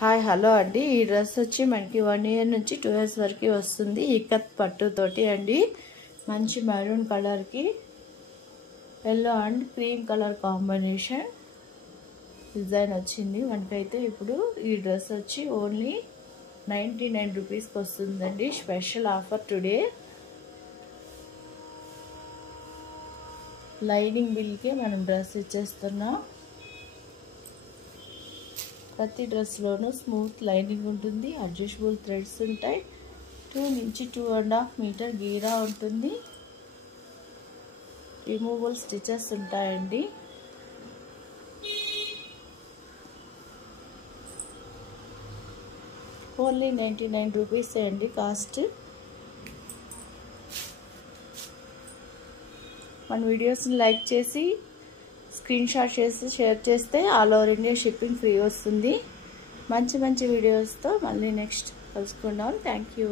Hi hello అండి. ఈ dress వచ్చి మనకి 1 ఇయర్ నుంచి 2 ఇయర్స్ వరకు వస్తుంది. ఇక్కత్ పట్టు తోటి అండి. మంచి మెరూన్ కలర్కి yellow and cream colour combination design వచ్చింది. మనకైతే ఇప్పుడు ఈ డ్రెస్ వచ్చి ఓన్లీ 99 రూపీస్కి వస్తుందండి. Special offer today. లైనింగ్ బిల్కే మనం డ్రెస్ ఇచ్చేస్తున్నాం. ప్రతి డ్రెస్లోనూ స్మూత్ లైనింగ్ ఉంటుంది. అడ్జస్టబుల్ థ్రెడ్స్ ఉంటాయి. 2 నుంచి 2.5 మీటర్ గీరా ఉంటుంది. రిమూవబుల్ స్టిచెస్ ఉంటాయండి. ఓన్లీ 99 రూపీస్ అండి కాస్ట్. మన వీడియోస్ని లైక్ చేసి స్క్రీన్ షాట్ చేసి షేర్ చేస్తే all over India shipping free వస్తుంది. మంచి మంచి వీడియోస్తో మళ్ళీ నెక్స్ట్ కలుసుకుందాం. Thank you.